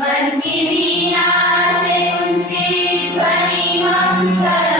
मन से उनकी ध्वनि मंगल